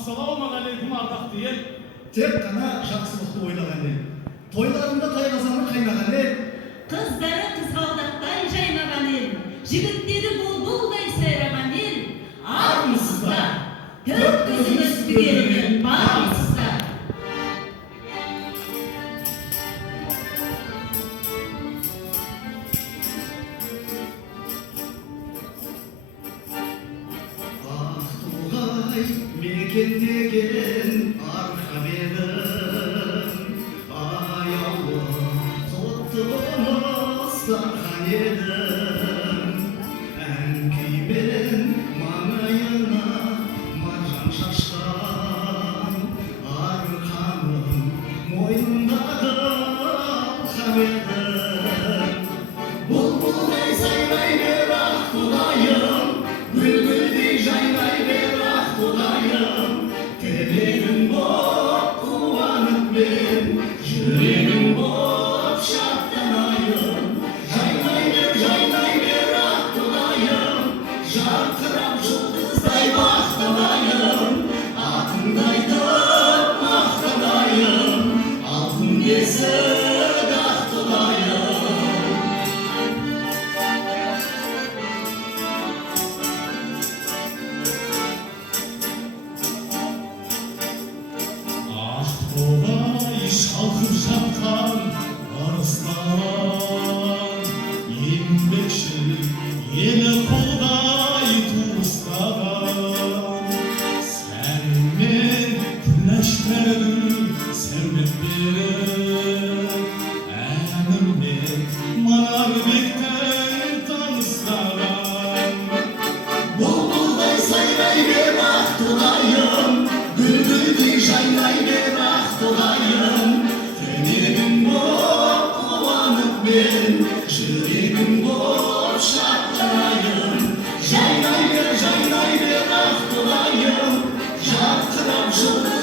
Ассалаумағалейкум ардақты ел. Тек қана жақсылықты ойлаған ел. Тойларында тайқазаны қайнаған ел. Қыздары қызғалдақтай жайнаған ел. Жігіттері бұлбұлдай сайраған ел. Армысыздар, төрт көзіңіз түгелімен бармысыздар. Мекендеген арқа менің аяулы құттығымыз тарқан едім ән күймен маңайына маржан шашқан арқаның мойнындағы алқам едім бұлбұлдай сайрай бер ақ құдайым бүлбүлдей жайнай бер ақ құдайым тілегім боп қуанып мен жүрегім боп шаттанайын жайнай бер ақ құдайым жарқырап жұлдыздай бақтанайын атыңдайды мақтанайын алтын бесік ақ құдайым. Шалқып жатқан арыстан еңбекші елі қолдай туыстаған сәнмен күләштердің сәулет беріп әніммен манарбектің таныстаған Бұлбұлдай сайрай бер ақ құдайым бүлбүлдей жайнай бер ақ құдайым тілегім боп қуанып мен жүрегім боп шаттанайын жайнай бер ақ құдайым жарқырап жұлдыз